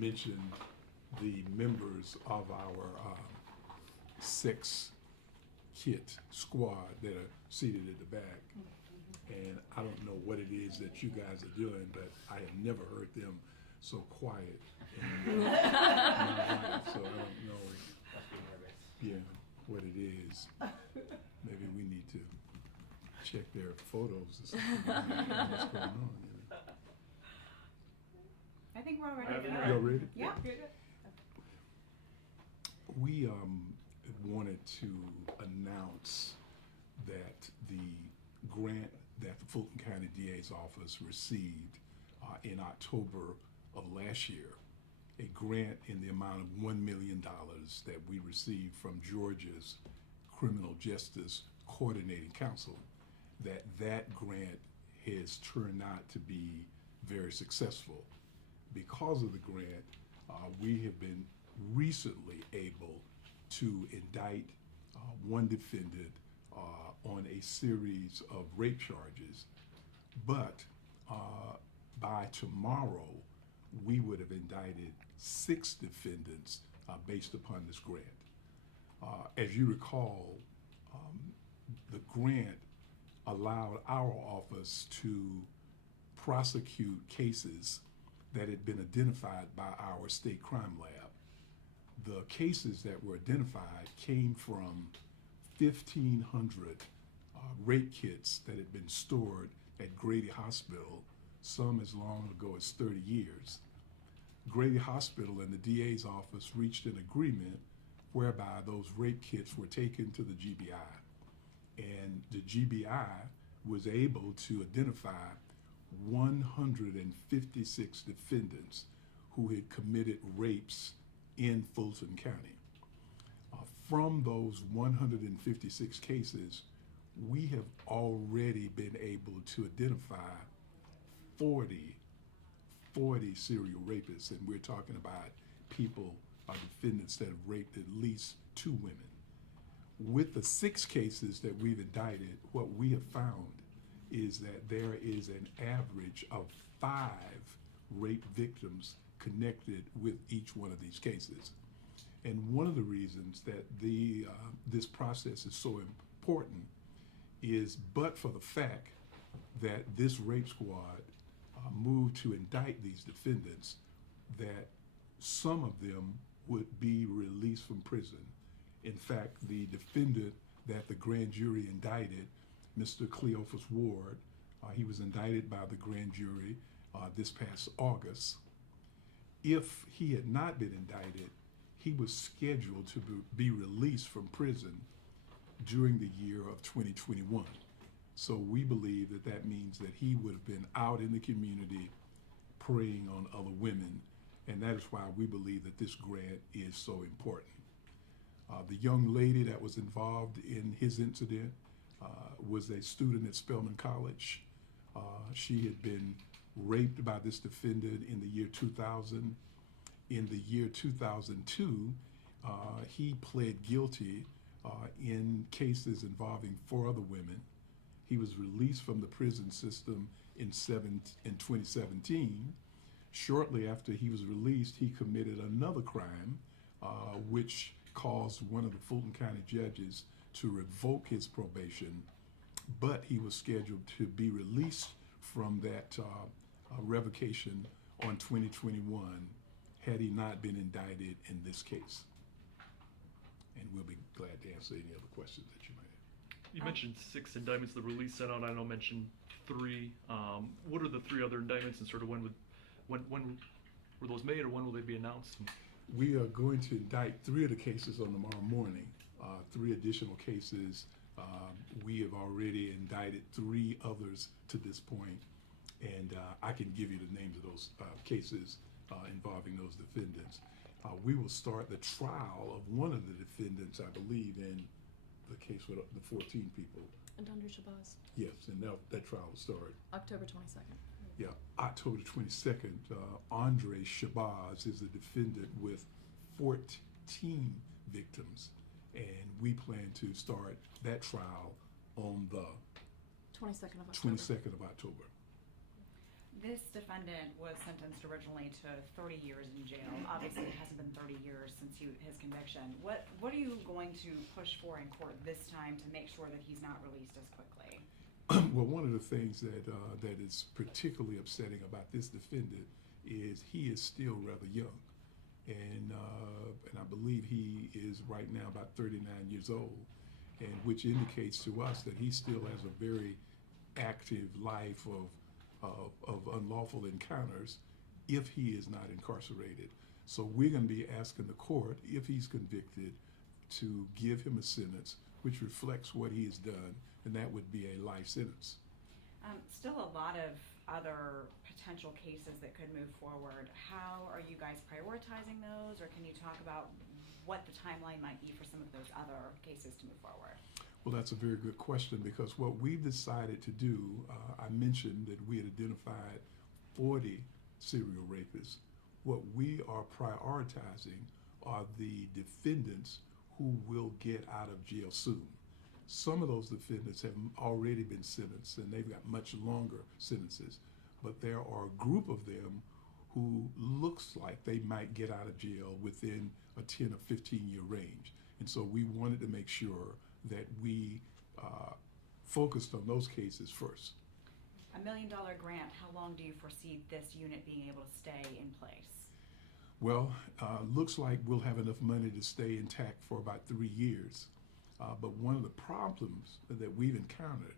mention the members of our sex kit squad that are seated at the back. And I don't know what it is that you guys are doing, but I have never heard them so quiet in my life, so I don't know, what it is. Maybe we need to check their photos or something. What's going on? I think we're all ready to go. Y'all ready? Yeah. We wanted to announce that the grant that the Fulton County DA's office received in October of last year, a grant in the amount of $1 million that we received from Georgia's Criminal Justice Coordinating Council, that grant has turned out to be very successful. Because of the grant, we have been recently able to indict one defendant on a series of rape charges, but by tomorrow we would have indicted 6 defendants based upon this grant. As you recall, the grant allowed our office to prosecute cases that had been identified by our state crime lab. The cases that were identified came from 1,500 rape kits that had been stored at Grady Hospital, some as long ago as 30 years. Grady Hospital and the DA's office reached an agreement whereby those rape kits were taken to the GBI, and the GBI was able to identify 156 defendants who had committed rapes in Fulton County. From those 156 cases, we have already been able to identify 40 serial rapists, and we're talking about people, defendants that have raped at least 2 women. With the 6 cases that we've indicted, what we have found is that there is an average of 5 rape victims connected with each one of these cases. And one of the reasons that this process is so important is but for the fact that this rape squad moved to indict these defendants, that some of them would be released from prison. In fact, the defendant that the grand jury indicted, Mr. Cleophas Ward, he was indicted by the grand jury this past August. If he had not been indicted, he was scheduled to be released from prison during the year of 2021. So we believe that that means that he would have been out in the community preying on other women, and that is why we believe that this grant is so important. The young lady that was involved in his incident was a student at Spelman College. She had been raped by this defendant in the year 2000. In the year 2002, he pled guilty in cases involving 4 other women. He was released from the prison system in 2017. Shortly after he was released, he committed another crime, which caused one of the Fulton County judges to revoke his probation, but he was scheduled to be released from that revocation on 2021 had he not been indicted in this case. And we'll be glad to answer any other questions that you might have. You mentioned 6 indictments. The release sent out, I know, mentioned 3. What are the 3 other indictments, and sort of when were those made, or when will they be announced? We are going to indict 3 of the cases on tomorrow morning. 3 additional cases. We have already indicted 3 others to this point, and I can give you the names of those cases involving those defendants. We will start the trial of one of the defendants, I believe, in the case with the 14 people. And under Shabazz. Yes, and that trial will start. October 22nd. Yeah, October 22nd. Andre Shabazz is the defendant with 14 victims, and we plan to start that trial on the 22nd of October. 22nd of October. This defendant was sentenced originally to 30 years in jail. Obviously, it hasn't been 30 years since his conviction. What are you going to push for in court this time to make sure that he's not released as quickly? Well, one of the things that is particularly upsetting about this defendant is he is still rather young, and I believe he is right now about 39 years old, and which indicates to us that he still has a very active life of unlawful encounters if he is not incarcerated. So we're going to be asking the court, if he's convicted, to give him a sentence which reflects what he has done, and that would be a life sentence. Still a lot of other potential cases that could move forward. How are you guys prioritizing those, or can you talk about what the timeline might be for some of those other cases to move forward? Well, that's a very good question, because what we've decided to do, I mentioned that we had identified 40 serial rapists. What we are prioritizing are the defendants who will get out of jail soon. Some of those defendants have already been sentenced, and they've got much longer sentences. But there are a group of them who looks like they might get out of jail within a 10 or 15-year range. And so we wanted to make sure that we focused on those cases first. $1 million grant, how long do you foresee this unit being able to stay in place? Well, looks like we'll have enough money to stay intact for about 3 years. But one of the problems that we've encountered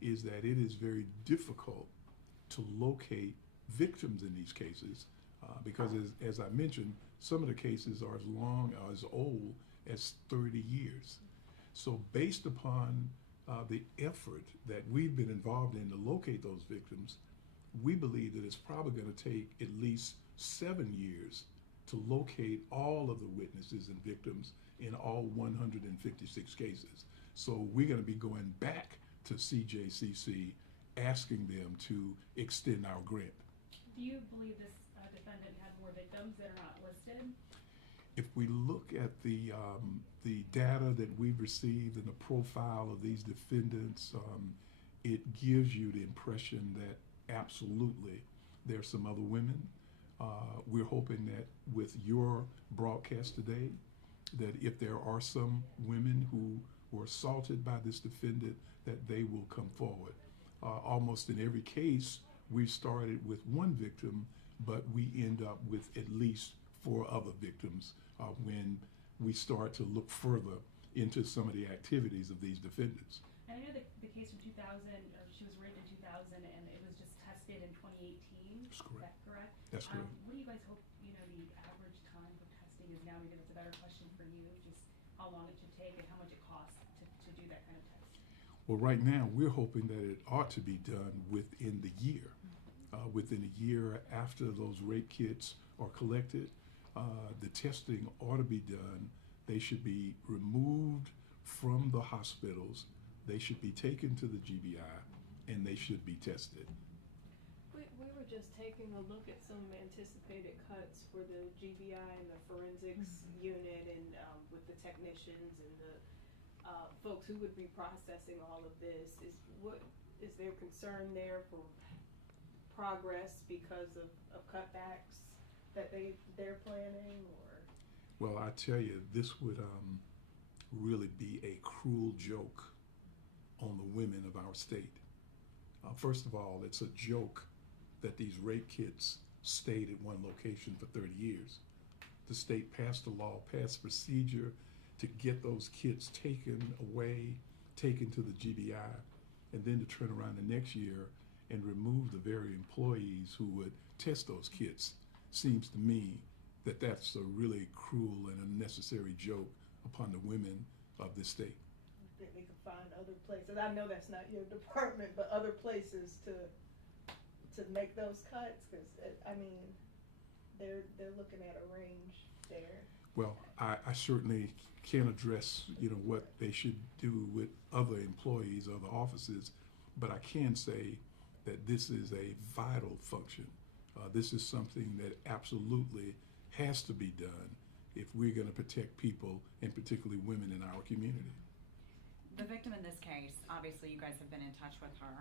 is that it is very difficult to locate victims in these cases because, as I mentioned, some of the cases are as old as 30 years. So based upon the effort that we've been involved in to locate those victims, we believe that it's probably going to take at least 7 years to locate all of the witnesses and victims in all 156 cases. So we're going to be going back to CJCC asking them to extend our grant. Do you believe this defendant had more victims that are not listed? If we look at the data that we've received and the profile of these defendants, it gives you the impression that absolutely there are some other women. We're hoping that with your broadcast today, that if there are some women who were assaulted by this defendant, that they will come forward. Almost in every case, we've started with one victim, but we end up with at least 4 other victims when we start to look further into some of the activities of these defendants. And I know the case from 2000, or she was raped in 2000, and it was just tested in 2018. That's correct. Is that correct? That's correct. What do you guys hope, the average time for testing is now? Maybe that's a better question for you, just how long it should take and how much it costs to do that kind of test. Well, right now, we're hoping that it ought to be done within the year. Within a year after those rape kits are collected, the testing ought to be done. They should be removed from the hospitals. They should be taken to the GBI, and they should be tested. We were just taking a look at some anticipated cuts for the GBI and the forensics unit, and with the technicians and the folks who would be processing all of this. Is there concern there for progress because of cutbacks that they're planning, or? Well, I tell you, this would really be a cruel joke on the women of our state. First of all, it's a joke that these rape kits stayed at one location for 30 years. The state passed a law, passed procedure to get those kits taken away, taken to the GBI, and then to turn around the next year and remove the very employees who would test those kits. Seems to me that that's a really cruel and unnecessary joke upon the women of this state. I think we can find other places. I know that's not your department, but other places to make those cuts, because they're looking at a range there. Well, I certainly can't address what they should do with other employees, other offices, but I can say that this is a vital function. This is something that absolutely has to be done if we're going to protect people, and particularly women in our community. The victim in this case, obviously you guys have been in touch with her.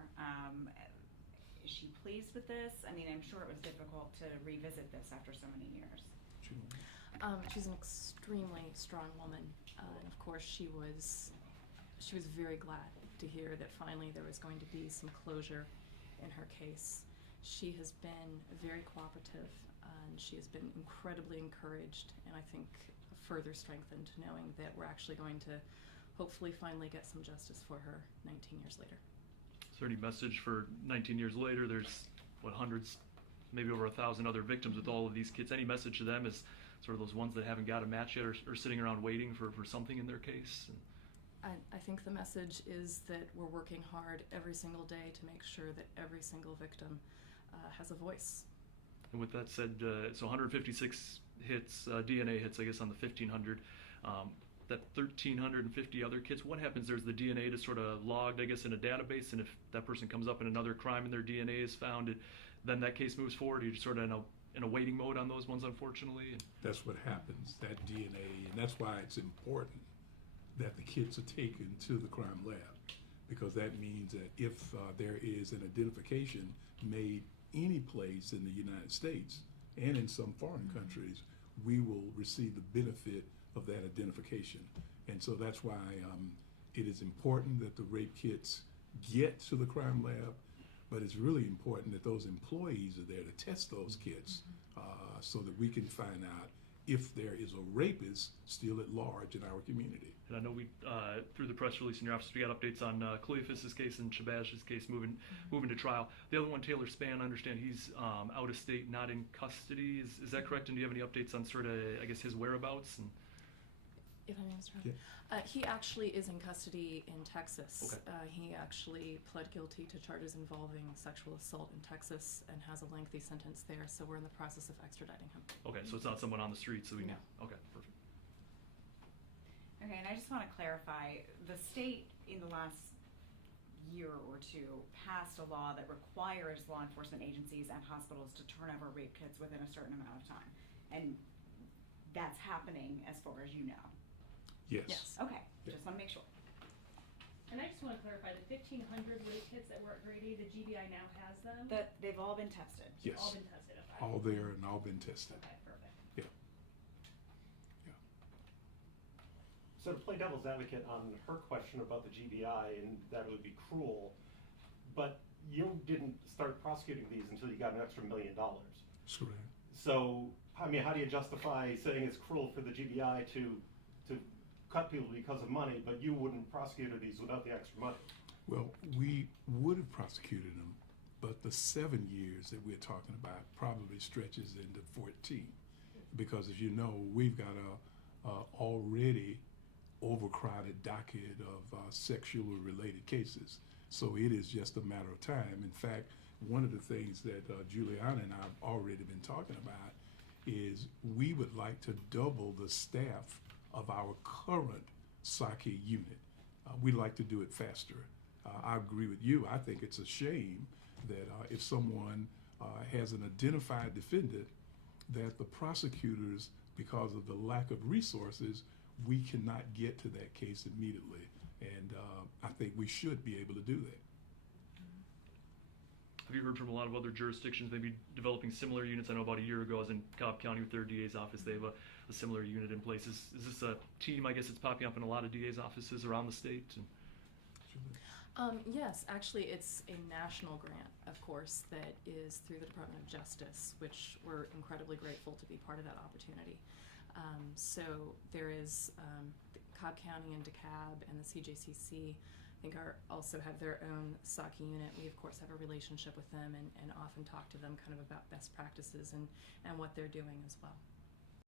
Is she pleased with this? I mean, I'm sure it was difficult to revisit this after so many years. She's an extremely strong woman, and of course she was very glad to hear that finally there was going to be some closure in her case. She has been very cooperative, and she has been incredibly encouraged, and I think further strengthened knowing that we're actually going to hopefully finally get some justice for her 19 years later. Is there any message for 19 years later? There's, what, hundreds, maybe over 1,000 other victims with all of these kids. Any message to them as sort of those ones that haven't got a match yet or sitting around waiting for something in their case? I think the message is that we're working hard every single day to make sure that every single victim has a voice. And with that said, so 156 hits, DNA hits, I guess, on the 1,500. That 1,350 other kids, what happens? There's the DNA just sort of logged, I guess, in a database, and if that person comes up in another crime and their DNA is found, then that case moves forward. You're just sort of in a waiting mode on those ones, unfortunately. That's what happens, that DNA, and that's why it's important that the kids are taken to the crime lab, because that means that if there is an identification made any place in the United States and in some foreign countries, we will receive the benefit of that identification. And so that's why it is important that the rape kits get to the crime lab, but it's really important that those employees are there to test those kits so that we can find out if there is a rapist still at large in our community. And I know we, through the press release in your office, we got updates on Cleophas's case and Shabaz's case moving to trial. The other one, Taylor Spann, I understand he's out of state, not in custody. Is that correct? And do you have any updates on sort of, I guess, his whereabouts? And If I may, Mr. Yeah. He actually is in custody in Texas. Okay. He actually pled guilty to charges involving sexual assault in Texas and has a lengthy sentence there, so we're in the process of extraditing him. okay, so it's not someone on the street, so we No. can. Okay, perfect. Okay, and I just want to clarify, the state in the last year or two passed a law that requires law enforcement agencies and hospitals to turn over rape kits within a certain amount of time. And that's happening as far as you know. Yes. Yes. Okay, Yeah. just want to make sure. And I just wanna clarify, the 1,500 rape kits that were at grade A, the GBI now has them? That they've all been tested. Yes. All been tested, okay. All there and all been tested. Okay, perfect. Yeah. Yeah. So to play devil's advocate on her question about the GBI and that it would be cruel, but you didn't start prosecuting these until you got an extra $1 million. That's correct. So, I mean, how do you justify saying it's cruel for the GBI to cut people because of money, but you wouldn't prosecute these without the extra money? Well, we would have prosecuted them, but the 7 years that we're talking about probably stretches into 14, because as you know, we've got a already overcrowded docket of sexually related cases. So it is just a matter of time. In fact, one of the things that Juliana and I have already been talking about is we would like to double the staff of our current Saki unit. We'd like to do it faster. I agree with you. I think it's a shame that if someone has an identified defendant, that the prosecutors, because of the lack of resources, we cannot get to that case immediately. And I think we should be able to do that. Have you heard from a lot of other jurisdictions maybe developing similar units? I know about a year ago I was in Cobb County with their DA's office. They have a similar unit in place. Is this a team, I guess it's popping up in a lot of DA's offices around the state? Yes, actually it's a national grant, of course, that is through the Department of Justice, which we're incredibly grateful to be part of that opportunity. So there is Cobb County and DeKalb and the CJCC I think also have their own Saki unit. We of course have a relationship with them and often talk to them kind of about best practices and what they're doing as well.